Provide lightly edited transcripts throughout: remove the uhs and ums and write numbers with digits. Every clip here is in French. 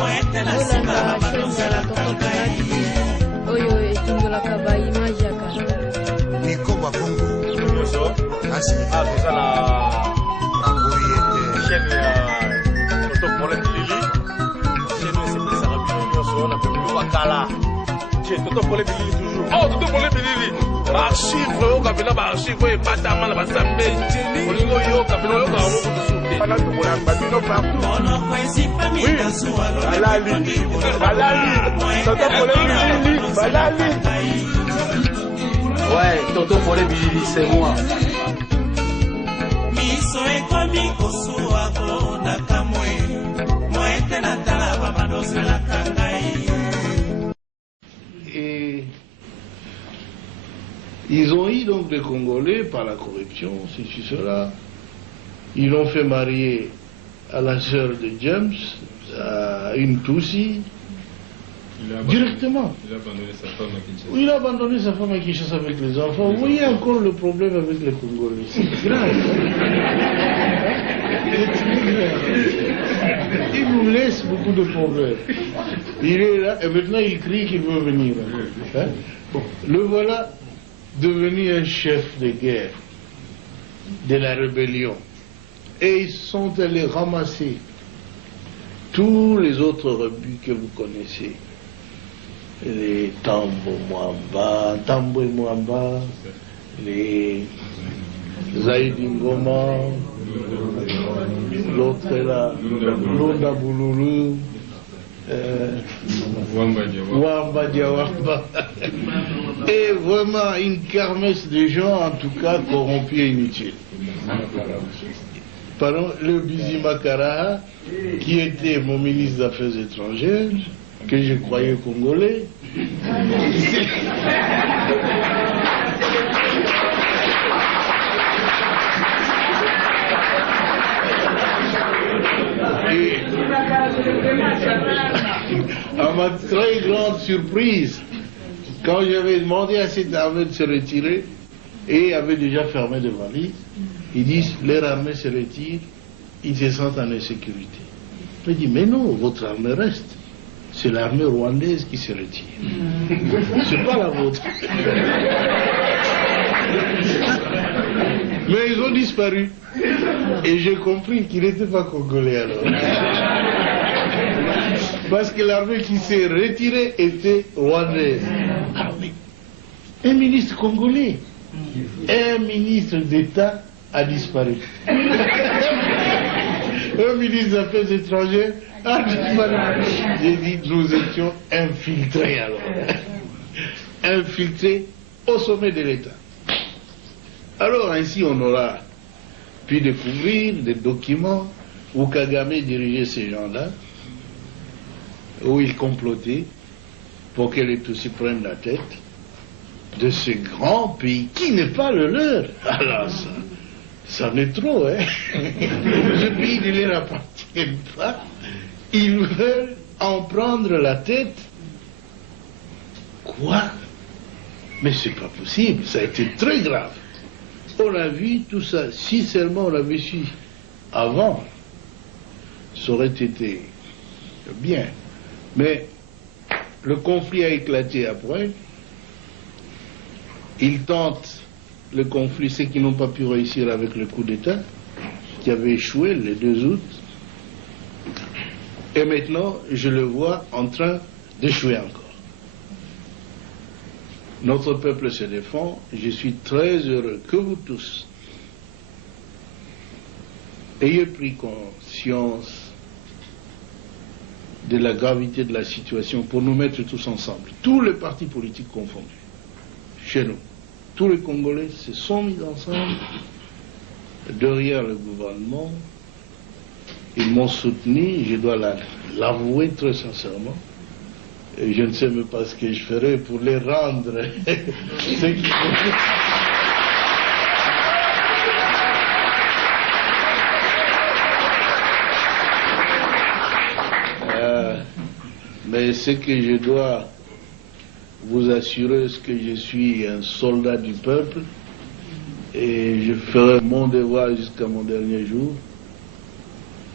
Olanda Kenya tokokanaki oyo etungolaka baimage ya kala Niko Bakongo Asi déjà la chaîne Toto Pole Bilili chaîne c'est plus ça on a plus Wakala chez Toto Pole Bilili toujours oh Toto Pole Bilili archive au kabila ba archive et matama la basambe olingo yo kabila yo ka wo kusuke ala to la babino partout oui balali Toto Pole Bilili balali ouais Toto Pole Bilili c'est moi. Et ils ont eu donc des Congolais par la corruption, ceci, cela. Ils l'ont fait marier à la sœur de James, à une Tutsi, directement. Il a abandonné sa femme à Kinshasa. Oui, il a abandonné sa femme à Kinshasa avec les enfants. Vous voyez encore le problème avec les Congolais. C'est grave. C'est très grave. Il nous laisse beaucoup de problèmes. Il est là et maintenant il crie qu'il veut venir. Hein? Bon, le voilà devenu un chef de guerre de la rébellion. Et ils sont allés ramasser tous les autres rebuts que vous connaissez. Les Tambo et Mwamba, les Zaïdi Ngoma, l'autre est là, Londa Bouloulou, Wamba Diawamba. Et vraiment une kermesse de gens, en tout cas corrompus et inutiles. Pardon, le Bizima Karaha, qui était mon ministre des Affaires étrangères, que je croyais congolais. Et à ma très grande surprise, quand j'avais demandé à cette armée de se retirer, et avait déjà fermé des valises, ils disent leur armée se retire, ils se sentent en insécurité. Je dis mais non, votre armée reste. C'est l'armée rwandaise qui se retire. C'est pas la vôtre. Mais ils ont disparu. Et j'ai compris qu'ils n'étaient pas congolais alors. Parce que l'armée qui s'est retirée était rwandaise. Ah oui. Un ministre congolais, un ministre d'État a disparu. Un ministre des Affaires étrangères a disparu. J'ai dit, nous étions infiltrés alors. Infiltrés au sommet de l'État. Alors ainsi on aura pu découvrir des documents où Kagame dirigeait ces gens-là, où il complotait pour que les Tutsis prennent la tête de ce grand pays qui n'est pas le leur. Alors ça en est trop, hein. Ce pays ne leur appartient pas. Ils veulent en prendre la tête. Quoi? Mais c'est pas possible, ça a été très grave. On a vu tout ça, si seulement on l'avait su avant, ça aurait été bien. Mais le conflit a éclaté après. Ils tentent le conflit, ceux qui n'ont pas pu réussir avec le coup d'État, qui avait échoué le 2 août. Et maintenant, je le vois en train d'échouer encore. Notre peuple se défend. Je suis très heureux que vous tous ayez pris conscience de la gravité de la situation pour nous mettre tous ensemble, tous les partis politiques confondus, chez nous. Tous les Congolais se sont mis ensemble derrière le gouvernement. Ils m'ont soutenu, je dois l'avouer très sincèrement. Et je ne sais même pas ce que je ferai pour les rendre ce qu'il faut. Mais ce que je dois vous assurer, c'est que je suis un soldat du peuple et je ferai mon devoir jusqu'à mon dernier jour.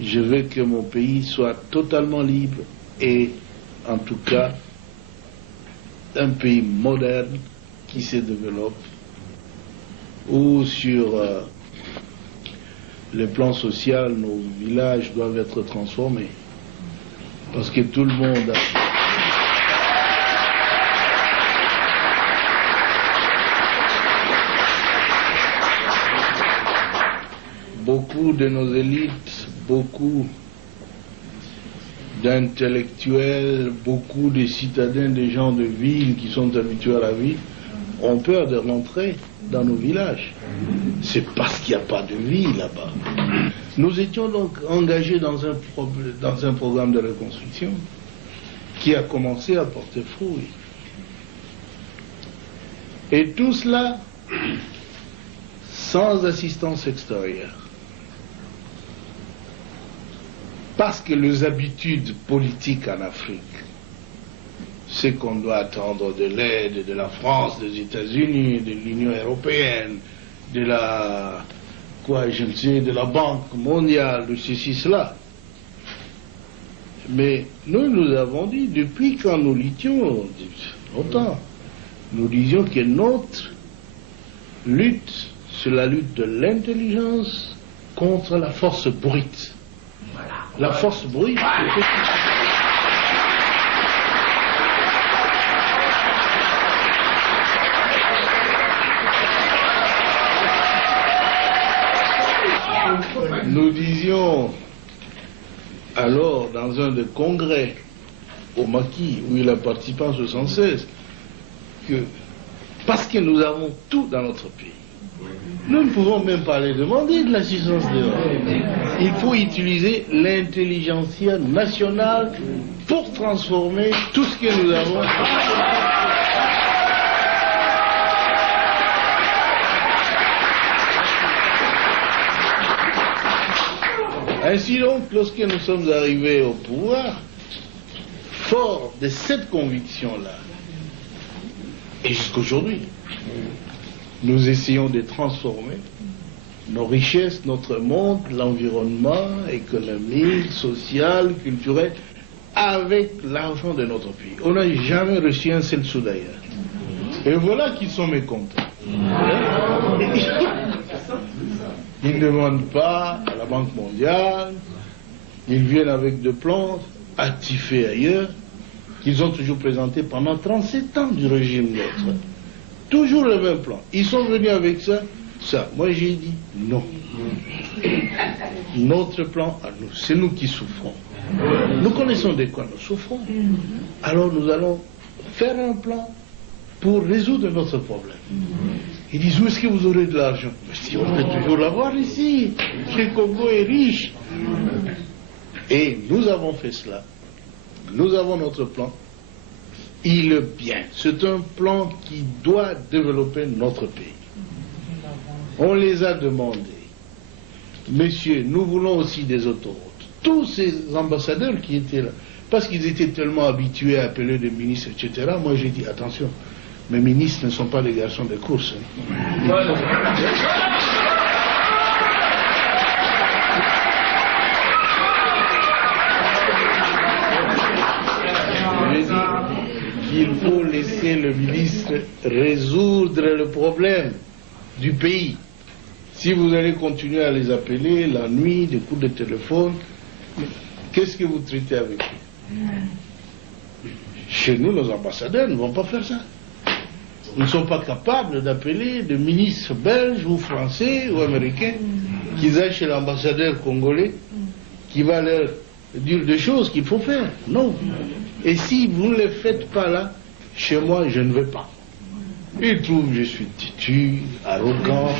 Je veux que mon pays soit totalement libre est en tout cas un pays moderne qui se développe, où sur le plan social, nos villages doivent être transformés. Parce que tout le monde beaucoup de nos élites, beaucoup d'intellectuels, beaucoup de citadins, de gens de ville qui sont habitués à la vie, ont peur de rentrer dans nos villages. C'est parce qu'il n'y a pas de vie là-bas. Nous étions donc engagés dans un programme de reconstruction qui a commencé à porter fruit. Et tout cela sans assistance extérieure. Parce que les habitudes politiques en Afrique, c'est qu'on doit attendre de l'aide de la France, des États-Unis, de l'Union européenne, de la, de la Banque mondiale, de ceci, cela. Mais nous avons dit, depuis quand nous luttions, longtemps, nous disions que notre lutte, c'est la lutte de l'intelligence contre la force brute. La force brute, nous disions alors dans un des congrès au Maquis où il a participé en 1976 que parce que nous avons tout dans notre pays, nous ne pouvons même pas les demander de l'assistance de l'homme. Il faut utiliser l'intelligentsia nationale pour transformer tout ce que nous avons. Ainsi donc, lorsque nous sommes arrivés au pouvoir, fort de cette conviction-là, et jusqu'aujourd'hui, nous essayons de transformer nos richesses, notre monde, l'environnement économique, social, culturel, avec l'argent de notre pays. On n'a jamais reçu un seul sou d'ailleurs. Et voilà qu'ils sont mécontents. Ils ne demandent pas à la Banque mondiale, ils viennent avec des plans actifés ailleurs, qu'ils ont toujours présentés pendant 37 ans du régime d'autres. Toujours le même plan. Ils sont venus avec ça. Moi j'ai dit non. Notre plan à nous, c'est nous qui souffrons. Nous connaissons de quoi nous souffrons. Alors nous allons faire un plan pour résoudre notre problème. Ils disent, où est-ce que vous aurez de l'argent? Si on peut toujours l'avoir ici. Le Congo est riche. Et nous avons fait cela. Nous avons notre plan. Il est bien. C'est un plan qui doit développer notre pays. On les a demandé. Messieurs, nous voulons aussi des autoroutes. Tous ces ambassadeurs qui étaient là, parce qu'ils étaient tellement habitués à appeler des ministres, etc., moi j'ai dit, attention, mes ministres ne sont pas des garçons de course. J'ai dit qu'il faut laisser le ministre résoudre le problème du pays. Si vous allez continuer à les appeler la nuit, des coups de téléphone, qu'est-ce que vous traitez avec eux? Chez nous, nos ambassadeurs ne vont pas faire ça. Ils ne sont pas capables d'appeler des ministres belges ou français ou américains qui aillent chez l'ambassadeur congolais qui va leur dire des choses qu'il faut faire. Non. Et si vous ne les faites pas là, chez moi, je ne vais pas. Ils trouvent que je suis têtu, arrogant.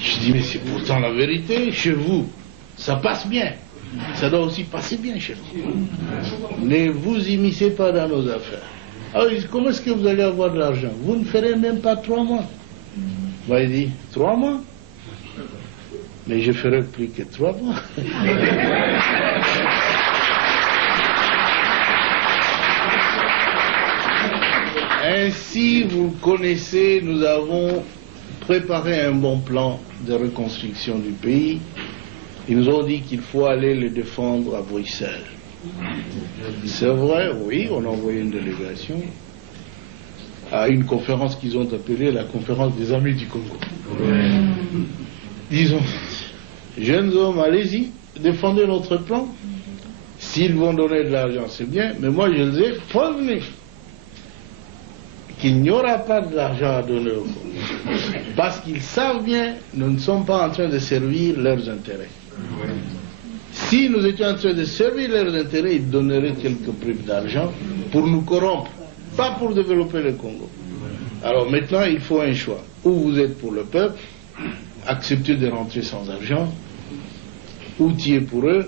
Je dis, mais c'est pourtant la vérité. Chez vous, ça passe bien. Ça doit aussi passer bien chez vous. Ne vous immiscez pas dans nos affaires. Alors, comment est-ce que vous allez avoir de l'argent? Vous ne ferez même pas 3 mois. Moi, il dit, 3 mois? Mais je ferai plus que 3 mois. Ainsi, vous connaissez, nous avons préparé un bon plan de reconstruction du pays. Ils nous ont dit qu'il faut aller le défendre à Bruxelles. C'est vrai, oui, on a envoyé une délégation à une conférence qu'ils ont appelée la conférence des amis du Congo. Disons, jeunes hommes, allez-y, défendez notre plan. S'ils vont donner de l'argent, c'est bien, mais moi je les ai prévenus qu'il n'y aura pas de l'argent à donner au Congo. Parce qu'ils savent bien, nous ne sommes pas en train de servir leurs intérêts. Si nous étions en train de servir leurs intérêts, ils donneraient quelques primes d'argent pour nous corrompre, pas pour développer le Congo. Alors maintenant, il faut un choix. Ou vous êtes pour le peuple, acceptez de rentrer sans argent, ou tu es pour eux,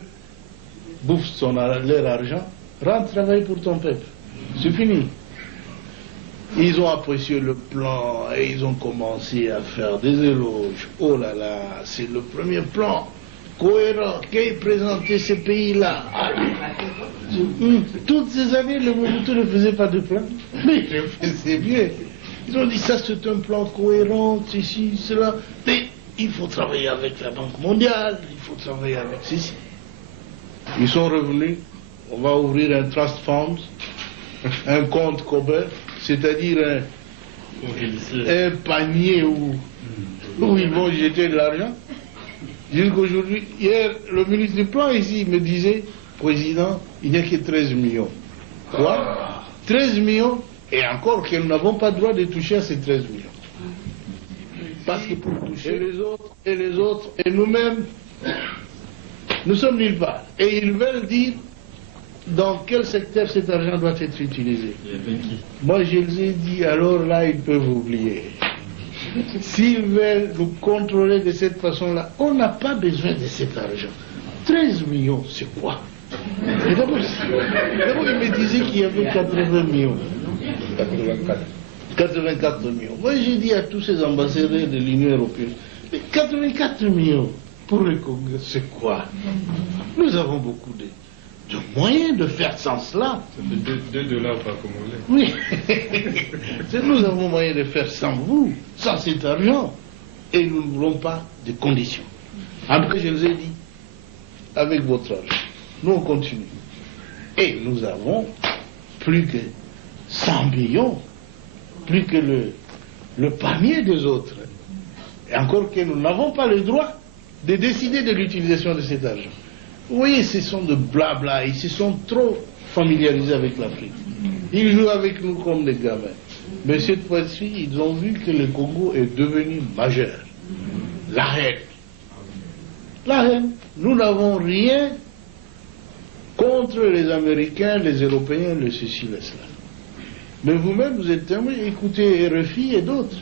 bouffe leur argent, rentre travailler pour ton peuple. C'est fini. Ils ont apprécié le plan et ils ont commencé à faire des éloges. Oh là là, c'est le premier plan cohérent qu'ait présenté ces pays-là. Toutes ces années, le Mobutu ne faisait pas de plan, mais il le faisait bien. Ils ont dit ça, c'est un plan cohérent, ceci, cela. Mais il faut travailler avec la Banque mondiale, il faut travailler avec ceci. Ils sont revenus, on va ouvrir un trust fund, un compte Kober, c'est-à-dire un panier où ils vont jeter de l'argent. Jusqu'aujourd'hui, hier, le ministre du Plan ici me disait, Président, il n'y a que 13 millions. Quoi 13 millions, et encore que nous n'avons pas le droit de toucher à ces 13 millions. Parce que pour toucher les autres, et nous-mêmes, nous sommes nulle part. Et ils veulent dire dans quel secteur cet argent doit être utilisé. Moi, je les ai dit, alors là, ils peuvent oublier. S'ils veulent nous contrôler de cette façon-là, on n'a pas besoin de cet argent. 13 millions, c'est quoi? D'abord, il me disait qu'il y avait 80 millions. 84 millions. Moi, j'ai dit à tous ces ambassadeurs de l'Union européenne, mais 84 millions pour le Congo, c'est quoi? Nous avons beaucoup de moyens de faire sans cela. C'est 2 dollars par congolais. Oui. Nous avons moyen de faire sans vous, sans cet argent. Et nous ne voulons pas de conditions. En tout cas, je les ai dit, avec votre argent, nous on continue. Et nous avons plus que 100 millions, plus que le panier des autres. Et encore que nous n'avons pas le droit de décider de l'utilisation de cet argent. Vous voyez, ce sont de blabla, ils se sont trop familiarisés avec l'Afrique. Ils jouent avec nous comme des gamins. Mais cette fois-ci, ils ont vu que le Congo est devenu majeur. La haine. La haine. Nous n'avons rien contre les Américains, les Européens, les ceci, les cela. Mais vous-même, vous êtes témoin, écoutez RFI et d'autres.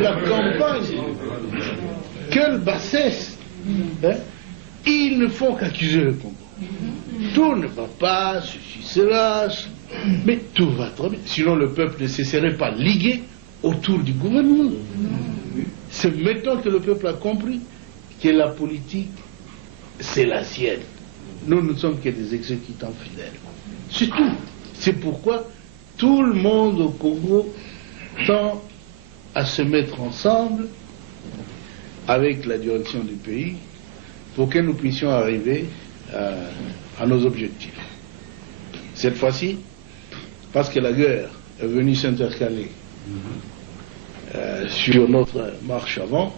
La campagne. Quelle bassesse. Hein? Ils ne font qu'accuser le Congo. Tout ne va pas, ceci, cela, mais tout va très bien. Sinon, le peuple ne se serait pas ligué autour du gouvernement. C'est maintenant que le peuple a compris que la politique, c'est la sienne. Nous ne sommes que des exécutants fidèles. C'est tout. C'est pourquoi tout le monde au Congo tend à se mettre ensemble avec la direction du pays pour que nous puissions arriver à nos objectifs. Cette fois-ci, parce que la guerre est venue s'intercaler sur notre marche avant,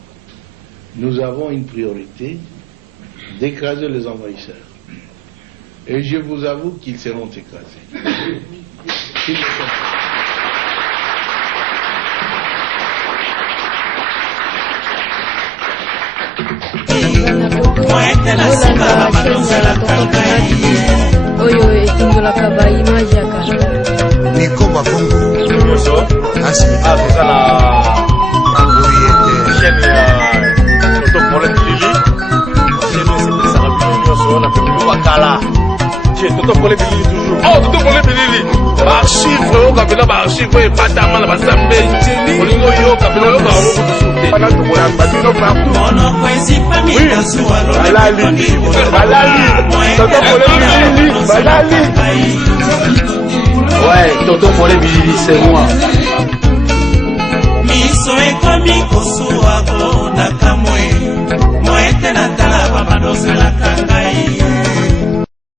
nous avons une priorité d'écraser les envahisseurs. Et je vous avoue qu'ils seront écrasés. Ils le sont. Oyo etungolaka baimage ya kala. Niko Bakongo. nyonso Asimi. tozala Aboyete. chaîne ya Toto Pole Bilili chaîne esepesaka bino nyonso na pepulu bakala Toto Pole Bilili toujours Toto Pole Bilili baarchive okapela baarchive oyo epatama na basambe olingo oyo okapela oyo baokutu te wana tokoyamba bino partout balali Toto Pole Bilili balali ouais Toto Pole Bilili c'est moi miso ekomi kosuwa ko na kamwe moete na tala babadoselaka ngai